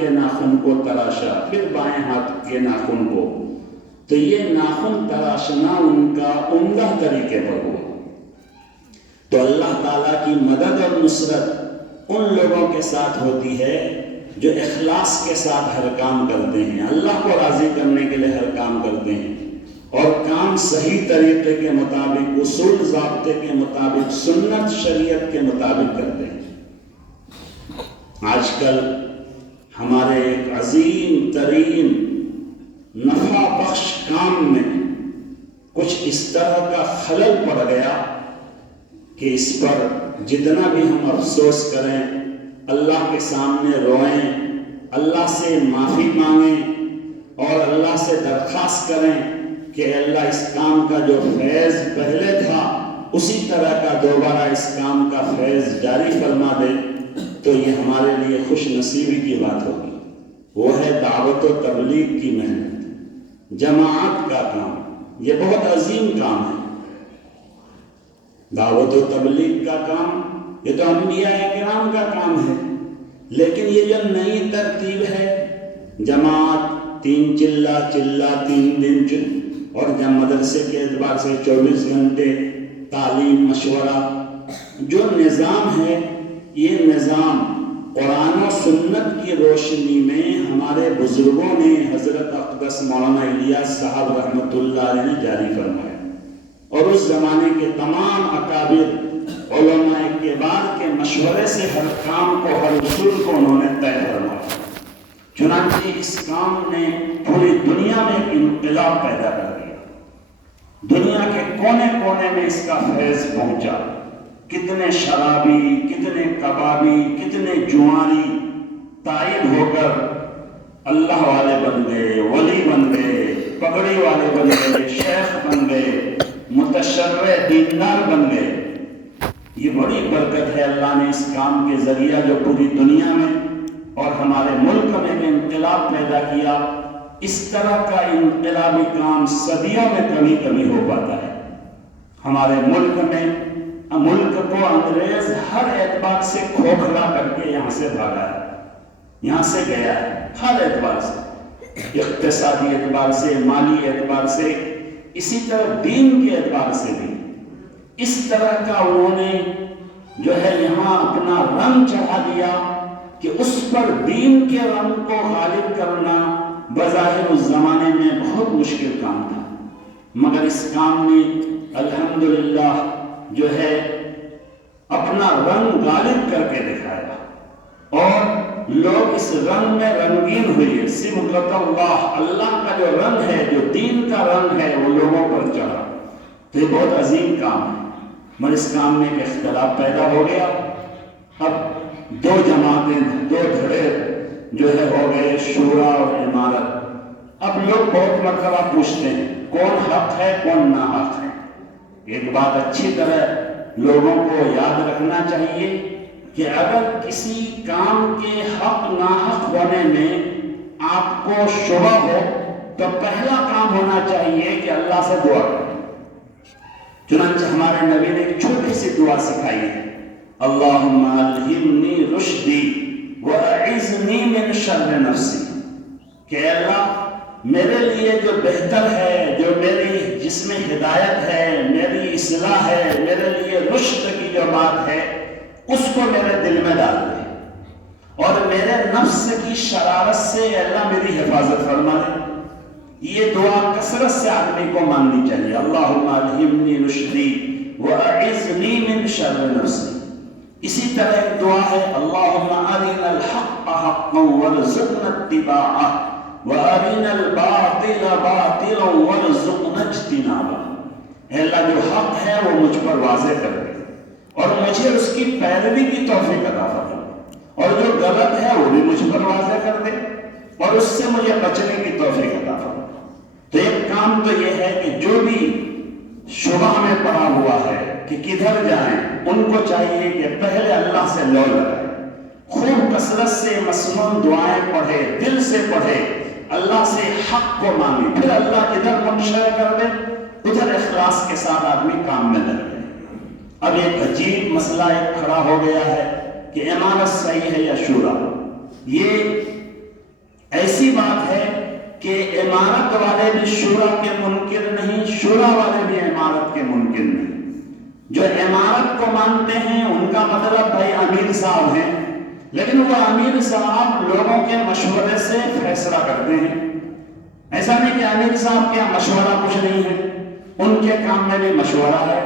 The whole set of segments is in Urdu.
کے ناخن کو تراشا، پھر بائیں ہاتھ کے ناخن کو، تو یہ ناخن تراشنا ان کا عمدہ طریقے پر ہوا۔ تو اللہ تعالیٰ کی مدد اور نصرت ان لوگوں کے ساتھ ہوتی ہے جو اخلاص کے ساتھ ہر کام کرتے ہیں، اللہ کو راضی کرنے کے لیے ہر کام کرتے ہیں، اور کام صحیح طریقے کے مطابق، اصول ضابطے کے مطابق، سنت شریعت کے مطابق کرتے ہیں۔ آج کل ہمارے ایک عظیم ترین نفع بخش کام میں کچھ اس طرح کا خلل پڑ گیا کہ اس پر جتنا بھی ہم افسوس کریں، اللہ کے سامنے روئیں، اللہ سے معافی مانگیں اور اللہ سے درخواست کریں کہ اللہ اس کام کا جو فیض پہلے تھا اسی طرح کا دوبارہ اس کام کا فیض جاری فرما دے، تو یہ ہمارے لیے خوش نصیبی کی بات ہوگی۔ وہ ہے دعوت و تبلیغ کی محنت، جماعت کا کام، یہ بہت عظیم کام ہے۔ دعوت و تبلیغ کا کام یہ تو انبیاء کرام کا کام ہے، لیکن یہ جو نئی ترتیب ہے، جماعت 3 چلہ 3 دن، اور جب مدرسے کے اعتبار سے 24 گھنٹے تعلیم مشورہ، جو نظام ہے، یہ نظام قرآن و سنت کی روشنی میں ہمارے بزرگوں نے، حضرت اقدس مولانا الیاس صاحب رحمۃ اللہ علیہ نے جاری فرمایا، اور اس زمانے کے تمام اکابر علماء کبار کے مشورے سے ہر کام کو، ہر اصول کو انہوں نے طے فرمایا۔ چنانچہ اس کام نے پوری دنیا میں ایک انقلاب پیدا کر دیا، دنیا کے کونے کونے میں اس کا فیض پہنچا۔ کتنے شرابی، کتنے کبابی، کتنے جواری تائب ہو کر اللہ والے بن گئے، ولی بن گئے، پگڑی والے بن گئے، شیخ بن گئے، متشرع دیندار بن گئے۔ یہ بڑی برکت ہے اللہ نے اس کام کے ذریعہ جو پوری دنیا میں اور ہمارے ملک میں بھی انقلاب پیدا کیا۔ اس طرح کا انقلابی کام صدیوں میں کبھی کبھی ہو پاتا ہے۔ ہمارے ملک کو انگریز ہر اعتبار سے کھوکھلا کر کے یہاں سے بھاگا ہے، یہاں سے گیا ہے، ہر اعتبار سے، اقتصادی اعتبار سے، مالی اعتبار سے، اسی طرح دین کے اعتبار سے بھی۔ اس طرح کا انہوں نے جو ہے یہاں اپنا رنگ چڑھا دیا کہ اس پر دین کے رنگ کو غالب کرنا بظاہر اس زمانے میں بہت مشکل کام تھا، مگر اس کام نے الحمدللہ جو ہے اپنا رنگ غالب کر کے دکھایا، اور لوگ اس رنگ میں رنگین ہوئے۔ صبغۃ اللہ، اللہ کا جو رنگ ہے، جو دین کا رنگ ہے، وہ لوگوں پر چڑھا۔ تو یہ بہت عظیم کام ہے، مگر اس کام میں ایک اختلاف پیدا ہو گیا۔ اب 2 جماعتیں، 2 دھڑے جو ہے ہو گئے، شورا اور امارت۔ اب لوگ بہت مرتبہ پوچھتے ہیں کون حق ہے، کون ناحق ہے۔ ایک بات اچھی طرح لوگوں کو یاد رکھنا چاہیے کہ اگر کسی کام کے حق ناحق ہونے میں آپ کو شبہ ہو تو پہلا کام ہونا چاہیے کہ اللہ سے دعا کریں۔ چنانچہ ہمارے نبی نے ایک چھوٹی سی دعا سکھائی ہے، اللہم الہمنی رشدی واعذنی من شر نفسی، کہ اللہ میرے لیے جو بہتر ہے، جو میری جس میں ہدایت ہے، میری اصلاح ہے، میرے لیے رشد کی جو بات ہے، اس کو میرے دل میں ڈال دے، اور میرے نفس کی شرارت سے اللہ میری حفاظت فرما دے۔ یہ دعا کثرت سے آدمی کو ماننی چاہیے، اللہم الہمنی رشدی واعذنی من شر نفسی۔ اسی طرح ایک دعا ہے، اللہم ارنا الحق حقا وارزقنا اتباعہ وارنا الباطل باطلا وارزقنا اجتنابہ۔ اے اللہ جو حق ہے وہ مجھ پر واضح کر دے اور مجھے اس کی پیروی کی توفیق عطا فرما، اور جو غلط ہے وہ بھی مجھ پر واضح کر دے اور اس سے مجھے بچنے کی توفیق عطا فرما۔ تو ایک کام تو یہ ہے کہ جو بھی شبہ میں پڑا ہوا ہے کہ کدھر جائیں، ان کو چاہیے کہ پہلے اللہ سے لو لگائیں، خوب کثرت سے مسنون دعائیں پڑھے، دل سے پڑھے، اللہ سے حق کو مانگے، پھر اللہ ادھر منشا کر دے، ادھر اخلاص کے ساتھ آدمی کام میں لگ جائے۔ اب ایک عجیب مسئلہ ایک کھڑا ہو گیا ہے کہ امامت صحیح ہے یا شورا۔ یہ بات ہے کہ امارت والے بھی شورا کے منکر نہیں، شورا والے بھی امارت کے منکر نہیں۔ جو امارت کو مانتے ہیں ان کا مطلب بھائی امیر صاحب ہیں، لیکن وہ امیر صاحب لوگوں کے مشورے سے فیصلہ کرتے ہیں۔ ایسا نہیں کہ امیر صاحب کے مشورہ کچھ نہیں ہے، ان کے کام میں بھی مشورہ ہے،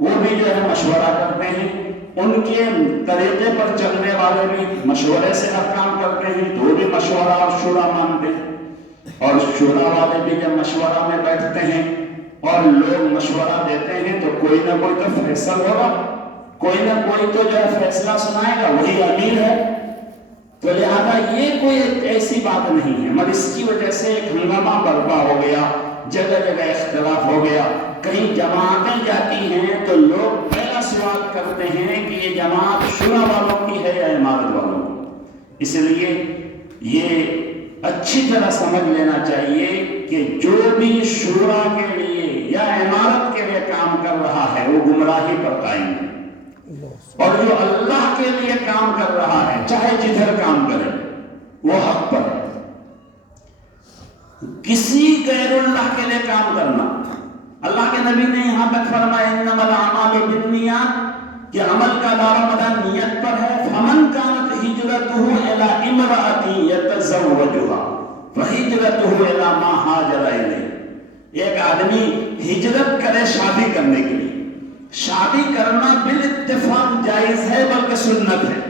وہ بھی جو ہے مشورہ کرتے ہیں۔ ان کے طریقے پر چلنے والے بھی مشورے سے ہر کام کرتے ہیں، تو وہ بھی مشورہ اور شورا مانتے ہیں۔ اور شورا والے بھی جب مشورہ میں بیٹھتے ہیں اور لوگ مشورہ دیتے ہیں تو کوئی نہ کوئی تو فیصلہ ہوگا، کوئی نہ کوئی تو جو ہے فیصلہ سنائے گا، وہی امیر ہے۔ تو لہذا یہ کوئی ایسی بات نہیں ہے، مگر اس کی وجہ سے ایک ہنگامہ برپا ہو گیا، جگہ جگہ اختلاف ہو گیا۔ کہیں جماعتیں جاتی ہیں تو لوگ پہلا سوال کرتے ہیں کہ یہ جماعت شورا والوں کی ہے یا امارت والوں کی۔ اس لیے یہ اچھی طرح سمجھ لینا چاہیے کہ جو بھی شورا کے لیے یا امارت کے لیے کام کر رہا ہے وہ گمراہی پر قائم ہے، اور جو اللہ کے لیے کام کر رہا ہے چاہے جدھر کام کرے وہ حق پر ہے۔ کسی غیر اللہ کے لیے کام کرنا، اللہ کے نبی نے یہاں تک فرمایا انما الاعمال بالنیات کہ عمل کا دار و مدار نیت پر ہے۔ فمن كانت هجرته الى امرأة يتزوجها فهجرته الى ما هاجر اليه۔ ایک آدمی ہجرت کرے شادی کرنے کے لیے، شادی کرنا بالاتفاق جائز ہے بلکہ سنت ہے،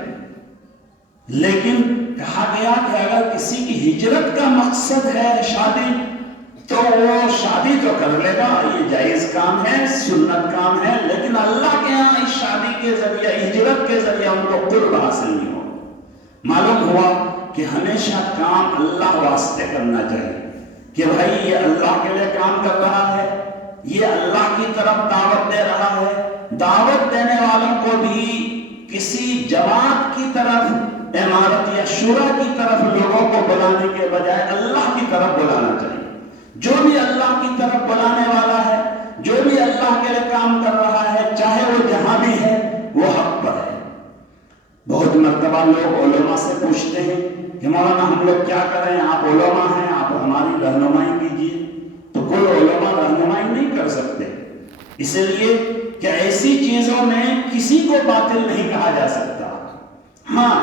لیکن کہا گیا کہ اگر کسی کی ہجرت کا مقصد ہے شادی تو وہ شادی تو کر لے گا، یہ جائز کام ہے، سنت کام ہے، لیکن اللہ کے ہاں اس شادی کے ذریعے، ہجرت کے ذریعے ان کو قرب حاصل نہیں ہو۔ معلوم ہوا کہ ہمیشہ کام اللہ واسطے کرنا چاہیے، کہ بھائی یہ اللہ کے لیے کام کر رہا ہے، یہ اللہ کی طرف دعوت دے رہا ہے۔ دعوت دینے والوں کو بھی کسی جماعت کی طرف، امارت یا شورا کی طرف لوگوں کو بلانے کے بجائے اللہ کی طرف بلانا چاہیے۔ جو بھی اللہ کی طرف بلانے والا ہے، جو بھی اللہ کے لیے کام کر رہا ہے، چاہے وہ جہاں بھی ہے وہ حق پر ہے۔ بہت مرتبہ لوگ علماء سے پوچھتے ہیں کہ مولانا ہم لوگ کیا کریں، آپ علماء ہیں، آپ ہماری رہنمائی کیجیے۔ تو کوئی علماء رہنمائی نہیں کر سکتے، اس لیے کہ ایسی چیزوں میں کسی کو باطل نہیں کہا جا سکتا۔ ہاں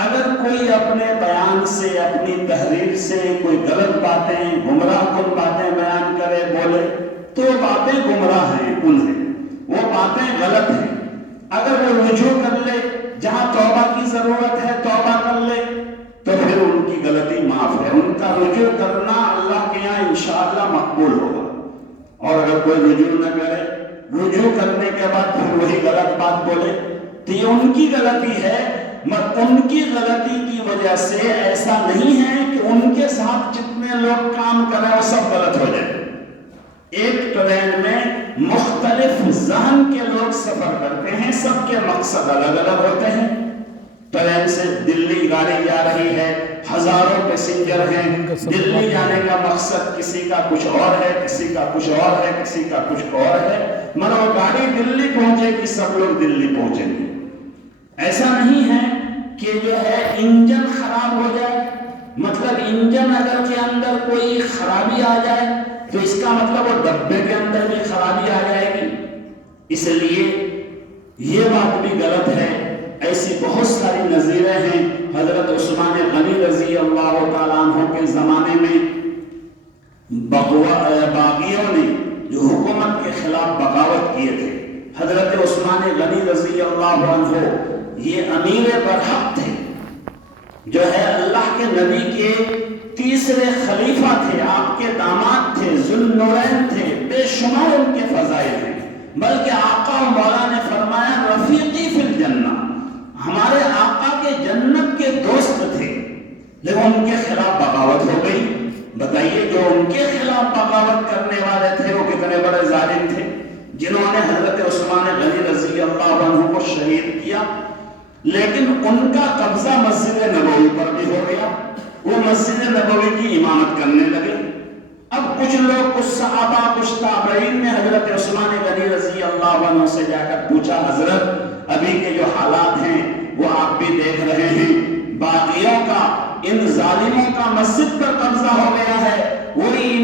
اگر کوئی اپنے بیان سے، اپنی تحریر سے کوئی غلط باتیں، گمراہ کن باتیں بیان کرے، بولے، تو وہ باتیں گمراہ ہیں، وہ باتیں غلط ہیں۔ اگر وہ رجوع کر لے، جہاں توبہ کی ضرورت ہے توبہ کر لے، تو پھر ان کی غلطی معاف ہے، ان کا رجوع کرنا اللہ کے یہاں انشاءاللہ مقبول ہوگا۔ اور اگر کوئی رجوع نہ کرے، رجوع کرنے کے بعد پھر وہی غلط بات بولے، تو یہ ان کی غلطی ہے، مگر ان کی غلطی کی وجہ سے ایسا نہیں ہے کہ ان کے ساتھ جتنے لوگ کام کر رہے ہیں وہ سب غلط ہو جائے۔ ایک ٹرین میں مختلف ذہن کے لوگ سفر کرتے ہیں، سب کے مقصد الگ الگ ہوتے ہیں۔ ٹرین سے دلی گاڑی جا رہی ہے، ہزاروں پیسنجر ہیں، دلی جانے کا مقصد کسی کا کچھ اور ہے، کسی کا کچھ اور ہے، کسی کا کچھ اور ہے، مگر وہ گاڑی دلی پہنچے گی، سب لوگ دلی پہنچیں گے۔ ایسا نہیں ہے کہ جو ہے انجن خراب ہو جائے، مطلب انجن اگر کے اندر کوئی خرابی آ جائے تو اس کا مطلب وہ ڈبے کے اندر بھی خرابی آ جائے گی۔ اس لیے یہ بات بھی غلط ہے۔ ایسی بہت ساری نظیریں ہیں۔ حضرت عثمان غنی رضی اللہ تعالیٰ عنہ کے زمانے میں باغیوں نے جو حکومت کے خلاف بغاوت کیے تھے، حضرت عثمان غنی رضی اللہ عنہ یہ امیر برحق تھے، جو ہے اللہ کے نبی کے تیسرے خلیفہ تھے، آپ کے داماد تھے، ذوالنورین تھے، بے شمار ان کے فضائل ہیں، بلکہ آقا و مولا نے فرمایا رفیقی فی الجنہ، ہمارے آقا کے جنت کے دوست تھے، لیکن ان کے خلاف بغاوت ہو گئی۔ بتائیے جو ان کے خلاف بغاوت کرنے والے تھے وہ کتنے بڑے ظالم تھے، جنہوں نے حضرت عثمان غنی رضی اللہ عنہ کو شہید کیا، لیکن ان کا قبضہ مسجد نبوی پر بھی ہو گیا، وہ مسجد نبوی کی امامت کرنے لگے۔ اب کچھ لوگ، کچھ صحابہ، کچھ تابعین نے حضرت عثمان غنی رضی اللہ عنہ سے جا کر پوچھا، حضرت ابھی کے جو حالات ہیں وہ آپ بھی دیکھ رہے ہیں، باغیوں کا، ان ظالموں کا مسجد پر قبضہ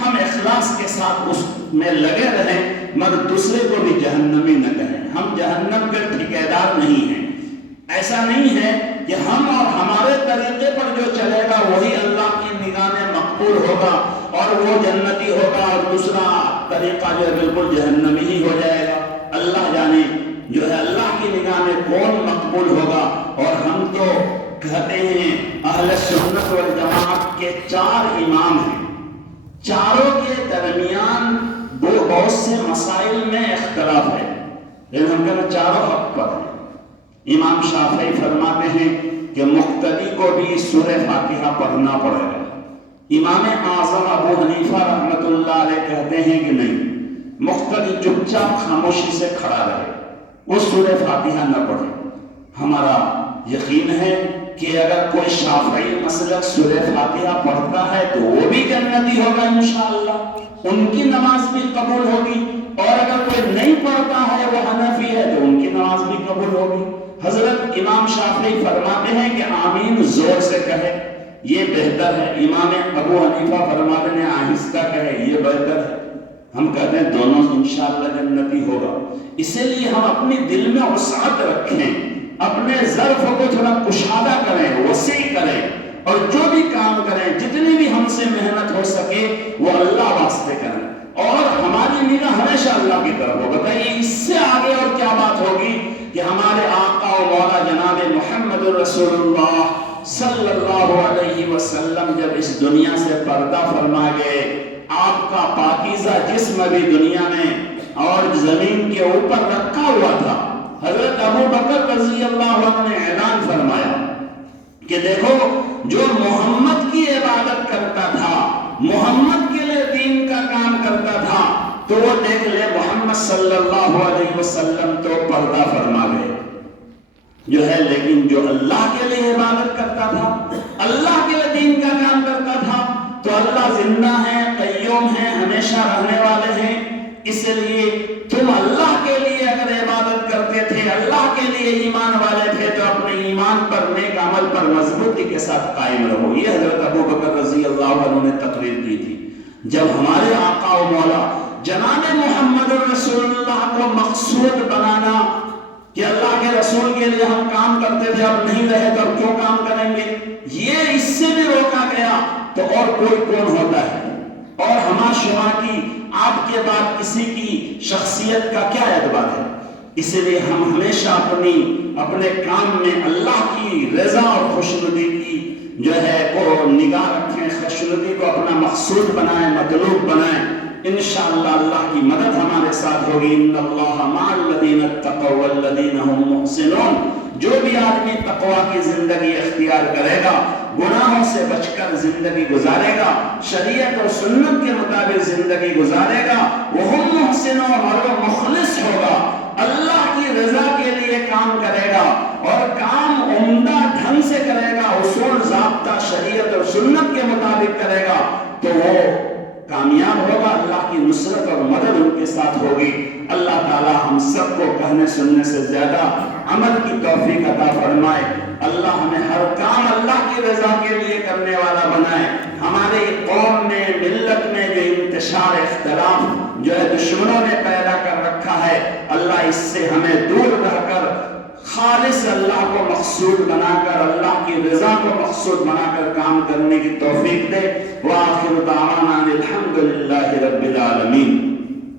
ہم اخلاص کے ساتھ اس میں لگے رہیں، مگر دوسرے کو بھی جہنمی نہ کہیں۔ ہم جہنم کے ٹھیکیدار نہیں ہیں۔ ایسا نہیں ہے کہ ہم اور ہمارے طریقے پر جو چلے گا وہی اللہ کی نگاہ میں مقبول ہوگا اور وہ جنتی ہوگا، اور دوسرا طریقہ جو ہے بالکل جہنمی ہی ہو جائے گا۔ اللہ جانے جو ہے اللہ کی نگاہ میں کون مقبول ہوگا۔ اور ہم تو کہتے ہیں اہل سنت والجماعت کے 4 امام ہیں، چاروں کے درمیان بہت سے مسائل میں اختلاف ہے، لیکن ہم کہتے ہیں چاروں حق پر ہیں۔ امام شافعی فرماتے ہیں کہ مقتدی کو بھی سورہ فاتحہ پڑھنا پڑے گا۔ امام اعظم ابو حنیفہ رحمۃ اللہ علیہ کہتے ہیں کہ نہیں، مقتدی چپ چاپ خاموشی سے کھڑا رہے، وہ سورہ فاتحہ نہ پڑھے۔ ہمارا یقین ہے کہ اگر کوئی شافعی مسلک سورہ فاتحہ پڑھتا ہے تو وہ بھی جنتی ہوگا انشاءاللہ، ان کی نماز بھی قبول ہوگی، اور اگر کوئی نہیں پڑھتا ہے وہ حنفی ہے تو ان کی نماز بھی قبول ہوگی۔ حضرت امام شافعی فرماتے ہیں کہ آمین زور سے کہے، یہ بہتر ہے۔ امام ابو حنیفہ فرماتے ہیں آہستہ کہے، یہ بہتر ہے۔ ہم کہتے ہیں دونوں انشاءاللہ جنتی ہوگا۔ اسی لیے ہم اپنی دل میں وسعت رکھیں، اپنے ظرف کو تھوڑا کشادہ کریں، وسیع کریں، اور جو بھی کام کریں، جتنی بھی ہم سے محنت ہو سکے وہ اللہ واسطے کریں، اور ہماری نگاہ ہمیشہ اللہ کی طرف ہو۔ بتائیے اس سے آگے اور کیا بات ہوگی کہ ہمارے آقا و مولا جناب محمد رسول اللہ صلی اللہ علیہ وسلم جب اس دنیا سے پردہ فرما گئے، آپ کا پاکیزہ جسم بھی دنیا میں اور زمین کے اوپر رکھا ہوا تھا۔ حضرت ابو بکر رضی اللہ عنہ نے اعلان فرمایا کہ دیکھو جو محمد کی عبادت کرتا تھا، محمد کے لیے دین کا کام کرتا تھا، تو وہ دیکھ لے محمد صلی اللہ علیہ وسلم تو پردہ فرما گئے جو ہے، لیکن جو اللہ کے لیے عبادت کرتا تھا، اللہ کے لیے دین کا کام کرتا تھا، تو اللہ زندہ ہے، قیوم ہے، ہمیشہ رہنے والے ہیں۔ اس لیے تم اللہ کے لیے اگر عبادت کرتے تھے، اللہ کے لیے ایمان والے تھے، تو اپنے ایمان پر، نیک عمل پر مضبوطی کے ساتھ قائم رہو۔ یہ حضرت ابو بکر رضی اللہ عنہ نے تقریر کی تھی۔ جب ہمارے آقا و مولا جناب محمد رسول اللہ کو مقصود بنانا کہ اللہ کے رسول کے لیے ہم کام کرتے تھے، اب نہیں رہے تو اب کیوں کام کریں گے، یہ اس سے بھی روکا گیا، تو اور کوئی کون ہوتا ہے؟ اور ہما شما کی، آپ کے بعد کسی کی شخصیت کا کیا اعتبار ہے؟ اس لیے ہم ہمیشہ اپنے کام میں اللہ کی رضا اور خوشنودی کی جو ہے وہ نگاہ رکھیں، خوشنودی کو اپنا مقصود بنائیں، مطلوب بنائیں۔ انشاءاللہ اللہ کی مدد ہمارے ساتھ ہوگی۔ ان اللہ مع الذین اتقوا والذین هم محسنون۔ جو بھی آدمی تقوی کی زندگی اختیار کرے گا، گناہوں سے بچ کر زندگی گزارے گا، شریعت اور سنت کے مطابق زندگی گزارے گا، وہم محسنون، اور وہ مخلص ہوگا، اللہ کی رضا کے لیے کام کرے گا، اور کام عمدہ ڈھنگ سے کرے گا، اصول ضابطہ شریعت اور سنت کے مطابق کرے گا، تو وہ کامیاب ہوگا، اللہ کی نصرت اور مدد ان کے ساتھ ہوگی۔ اللہ تعالی ہم سب کو کہنے سننے سے زیادہ عمل کی توفیق عطا فرمائے۔ اللہ ہمیں ہر کام اللہ کی رضا کے لیے کرنے والا بنائے۔ ہمارے قوم میں، ملت میں جو انتشار اختلاف جو ہے دشمنوں نے پیدا کر رکھا ہے، اللہ اس سے ہمیں دور رہ کر خالص اللہ کو مقصود بنا کر، اللہ کی رضا کو مقصود بنا کر کام کرنے کی توفیق دے۔ وآخر دعوانا الحمدللہ رب العالمین۔